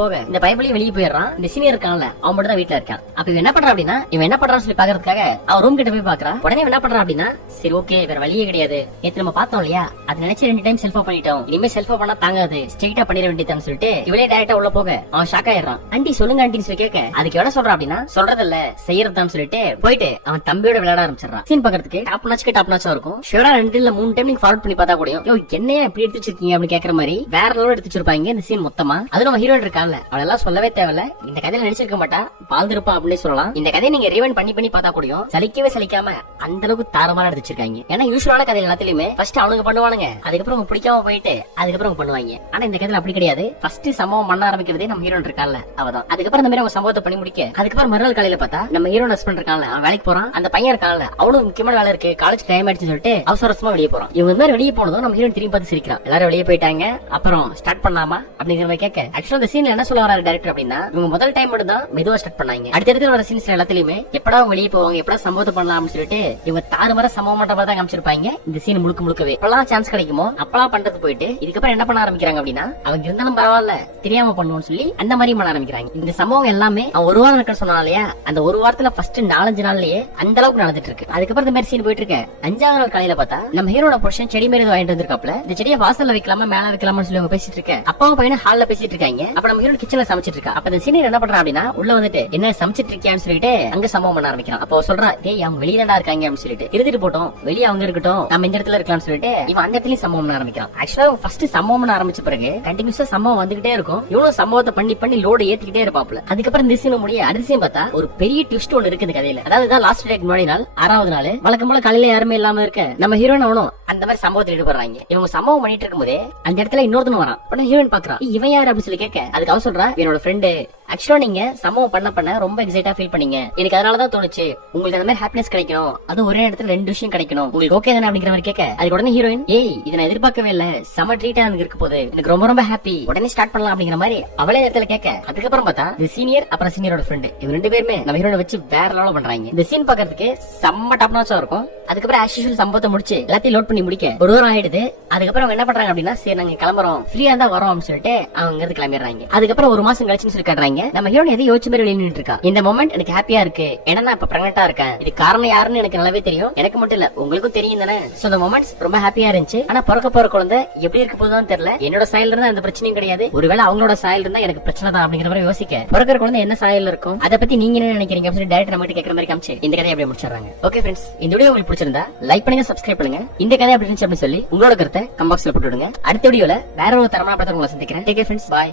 போக இந்த பைபிளையும் வெளியே போயிடுறான். இந்த சீனியர் இருக்கான்ல அவன் மட்டும் தான் வீட்டுல இருக்கான். அப்ப இவன் என்ன பண்றான் அப்படின்னா, இவன் என்ன பண்றான்னு சொல்லி பாக்குறதுக்காக அவன் ரூம் கிட்ட போய் பாக்குறான். உடனே என்ன பண்றான் அப்படின்னா, சரி ஓகே வேற வழியே கிடையாது, நேத்து நம்ம பார்த்தோம் இல்லையா, அது நினைச்சு 2 டைம் செல்ஃபா பண்ணிட்டோம், இனிமே செல்ஃபா பண்ணா தாங்காது, ஸ்ட்ரெயிட்டா பண்ணிட வேண்டியதான்னு சொல்லிட்டு இவளே டைரக்டா உள்ள போக அவன் ஷாக் ஆயிடுறான். ஆண்டி சொல்லுங்க ஆண்டின்னு சொல்லி கேட்க அதுக்கு எவ்வளவு சொல்றான் அப்படின்னா, சொல்றது இல்ல செய்யறதான்னு சொல்லிட்டு போயிட்டு அவன் தம்பியோட விளையாட ஆரம்பிச்சிடறான். சீன் பாக்குறதுக்கு டாப் நாச்சா இருக்கும். ஷிவரா 2 இல்ல 3 டைம் நீங்க ஃபார்வர்ட் பண்ணி பார்த்தா கூட யோ என்னையா இப்படி எடுத்து வச்சிருக்கீங்க அப்படின்னு கேக்குற மாதிரி வேற லெவல் எடுத்து வச்சிருப்பாங்க இந்த சீன் மொத்தமா. அது நம்ம ஹீரோயின் இருக்கான்ல அவளெல்லாம் சொல்லவே தேவையில்ல, இந்த கதையில நடிச்சிருக்க மாட்டா, வாழ்ந்திருப்பா அப்படின்னு சொல்லலாம். இந்த கதையை நீங்க ரீவைண்ட் பண்ணி பார்த்தா கூட சலிக்கவே சலிக்காம அந்த அளவுக்கு தாரமாரா எடுத்துச்சிருக்காங்க. ஏன்னா யூசுவலான கதை எல்லாத்திலுமே ஃபர்ஸ்ட் அவனுக்கு பண்ணுவானுங்க, அதுக்கப்புறம் பிடிக்காம போயிட்டு அதுக்கப்புறம் பண்ணுவாங்க. ஆனா இந்த கதையில அப்படி கிடையாது. ஃபர்ஸ்ட் சம்பவம் பண்ண ஆரம்பிக்கிறதே நம்ம ஹீரோயின் இருக்கான்ல அவதான். அதுக்கப்புறம் இந்த மாதிரி அவங்க சம்பவத்தை பண்ணி முடிக்க அதுக்கப்புறம் மறுநாள் காலையில பார்த்தா நம்ம ஹீரோயின் ஹஸ்பண்ட் இருக்கான்ல அவன் வேலைக்கு போறான். அந்த பையன் இருக்கான்ல அவனுக்கு முக்கியமான வேலை இருக்கு, காலேஜ் டைம் ஆயிடுச்சு சொல்லிட்டு அவசரமா வெளியே போறான். இவங்க மாதிரி வெளியே போனதும் நம்ம ஹீரோயின் திரும்பி பார்த்து சிரிக்கிறான். எல்லாரும் வெளியே போயிட்டாங்க, அப்புறம் ஸ்டார்ட் பண்ணலாமா அப்படிங்கிற மாதிரி கேட்க ஆக்சுவலா இந்த சீன்ல என்ன சொல்ல வராரு டைரக்டர் அப்படின்னா, இவங்க முதல் டைம் மட்டும் தான் மெதுவா ஸ்டார்ட் பண்ணாங்க. அடுத்தடுத்து வர சீன்ஸ் எல்லாத்துலயுமே எப்படா வெளியே போவாங்க, எப்படா சம்பவத்தை பண்ணலாம் அப்படின்னு சொல்லிட்டு இவங்க தாறுமாற சம்பவம் மட்டும் தான் காமிச்சிருப்பாங்க. இந்த சீன் முழுக்கவே எப்பெல்லாம் சான்ஸ் கிடைக்குமோ அப்பெல்லாம் பண்றது போயிட்டு இதுக்கப்புறம் என்ன பண்ண ஆரம்பிக்கிறாங்க அப்படின்னா, அவங்க இருந்தாலும் பரவாயில்ல தெரியாம பண்ணுவோம்னு சொல்லி அந்த மாதிரி பண்ண ஆரம்பிக்கிறாங்க. இந்த சம்பவம் எல்லாமே அவன் ஒரு வாரம் இருக்க சொன்னாலையா, அந்த ஒரு வாரத்துல ஃபர்ஸ்ட் 4-5 நாள்லயே அந்த அளவுக்கு நடந்துட்டு இருக்கு. அதுக்கப்புறம் இந்த மாதிரி சீன் போயிட்டு இருக்கு. 5வது நாள் காலையில பார்த்தா நம்ம ஹீரோட புருஷன் செடி மாதிரி வாங்கிட்டு வந்திருக்காப்ல. இந்த செடியை வாசல்ல வைக்கலாமா மேல வைக்கலாமா சொல்லி அவங்க பேசிட்டு இருக்க, அப்பாவும் பையனும் ஹால்ல பேசிட்டு இருக்காங்க. அப்ப நம்ம ஹீரோ கிச்சன்ல சமைச்சிட்டு இருக்கா. அப்ப இந்த சீனியர் என்ன பண்றான் அப்படின்னா, உள்ள வந்துட்டு என்ன சமைச்சிட்டு இருக்கியான்னு சொல்லிட்டு அங்க சம்பவம் பண்ண ஆரம்பிக்கிறான். அப்போ சொல்றான், டேய் அவங்க வெளியில இருக்காங்க அப்படின்னு சொல்லிட்டு இருந்துட்டு போட்டோம், வெளியே அவங்க இருக்கட்டும், நம்ம இந்த இடத்துல இருக்கலாம்னு சொல்லிட்டு இவன் அந்த இடத்துலயும் சம்பவம் பண்ண ஆரம்பிக்கிறான். ஆக்சுவலா ஃபர்ஸ்ட் சம்பவம் பண்ண ஆரம்பிச்ச பிறகு கண்டினியூஸா சம்பவம் வந்துகிட்டே இருக்கும். இவனும் சம்பவத்தை பண்ணி லோடு ஏத்திக்கிட்டே இருப்பாப்ல. அதுக்கப்புறம் இந்த சீன் முடிய அடுத்த சீன் பார்த்தா ஒரு பெரிய ட்விஸ்ட் ஒன்னு இருக்குது கதையில. அதாவது லாஸ்ட் டேக்கு முன்னாடி நாள் 6வது நாள் வழக்கம் போல காலையில யாருமே இல்லாம இருக்க நம்ம ஹீரோயின் அவனும் அந்த மாதிரி சம்பவத்தில் ஈடுபடுறாங்க. இவங்க சம்பவம் பண்ணிட்டு இருக்கும் போதே அந்த இடத்துல இன்னொருத்தன் வரான். உடனே ஹீரோயின் பாக்குறான், இவன் யாரு அப்படின்னு சொல்லி கேட்க அதுக்கு அவன் சொல்றான், என்னோட ஃப்ரெண்டு. ஆக்சுவலா நீங்க சம்பவம் பண்ண ரொம்ப எக்ஸைட்டா ஃபீல் பண்ணீங்க, எனக்கு அதனாலதான் தோணுச்சு உங்களுக்கு அந்த மாதிரி ஹாப்பினஸ் கிடைக்கணும், அது ஒரே இடத்துல 2 விஷயம் கிடைக்கணும், உங்களுக்கு ஓகே தானே அப்படிங்கிற மாதிரி கேட்க அதுக்கு உடனே ஹீரோயின், ஏய் இதை நான் எதிர்பார்க்கவே இல்ல, செம ட்ரீட்டா எனக்கு இருக்க போது, எனக்கு ரொம்ப ஹாப்பி, உடனே ஸ்டார்ட் பண்ணலாம் அப்படிங்கிற மாதிரி அவளே இடத்துல கேட்க அதுக்கப்புறம் பார்த்தா இந்த சீனியர் அப்புறம் சீனியரோட ஃப்ரெண்டு இவங்க 2 பேருமே நம்ம ஹீரோனை வச்சு வேற லெவல்ல பண்றாங்க. இந்த சீன் பாக்குறதுக்கு செம்ம டாப் நாச்சா இருக்கும். அதுக்கப்புறம் ஆஸ் யூசுவல் சம்பவத்தை முடிச்சு எல்லாத்தையும் லோட் பண்ணி முடிக்க ஒரு வாரம் ஆயிடுது. அதுக்கப்புறம் அவங்க என்ன பண்றாங்க அப்படின்னா, சரி நாங்க கிளம்புறோம், ஃப்ரீயா தான் வரோம் அப்படின்னு சொல்லிட்டு அவங்க இருந்து கிளம்பிடுறாங்க. அதுக்கப்புறம் ஒரு மாசம் கழிச்சுன்னு சொல்லி காட்டுறாங்க. நம்ம ஹீரோன் எதை யோசிச்சு மாதிரி வெளியே நின்று இருக்கா. இந்த மொமெண்ட் எனக்கு ஹாப்பியா இருக்கு, ஏன்னா நான் இப்ப பிரெக்னெண்டா இருக்கேன், இது காரணம் யாருன்னு எனக்கு நல்லாவே தெரியும், எனக்கு மட்டும் இல்ல உங்களுக்கும் தெரியும் தானே. சோ அந்த மொமெண்ட்ஸ் ரொம்ப ஹாப்பியா இருந்துச்சு. ஆனா பிறக்க போற குழந்தை எப்படி இருக்க போதுன்னு தெரியல. என்னோட சாயல் இருந்தா அந்த பிரச்சனையும் கிடையாது, ஒருவேளை அவங்களோட சாயல் இருந்தா எனக்கு பிரச்சனை தான் அப்படிங்கிற மாதிரி யோசிக்க, பிறக்கிற குழந்தை என்ன சாயல் இருக்கும் அதை பத்தி நீங்க என்ன நினைக்கிறீங்க அப்படின்னு டைரக்ட் நம்ம கேட்கற மாதிரி காமிச்சு இந்த கதையை அப்படியே முடிச்சிடறாங்க. ஓகே ஃப்ரெண்ட்ஸ், இந்த வீடியோ உங்களுக்கு பிடிச்சிருந்தா லைக் பண்ணுங்க, சப்ஸ்கிரைப் பண்ணுங்க. இந்த கதை அப்படி இருந்துச்சு அப்படின்னு சொல்லி உங்களோட கருத்தை கமெண்ட் பாக்ஸ்ல போட்டு விடுங்க. அடுத்த வீடியோல வேற ஒரு தரமான படத்தை உங்களை சந்திக்கிறேன். Take care friends, by.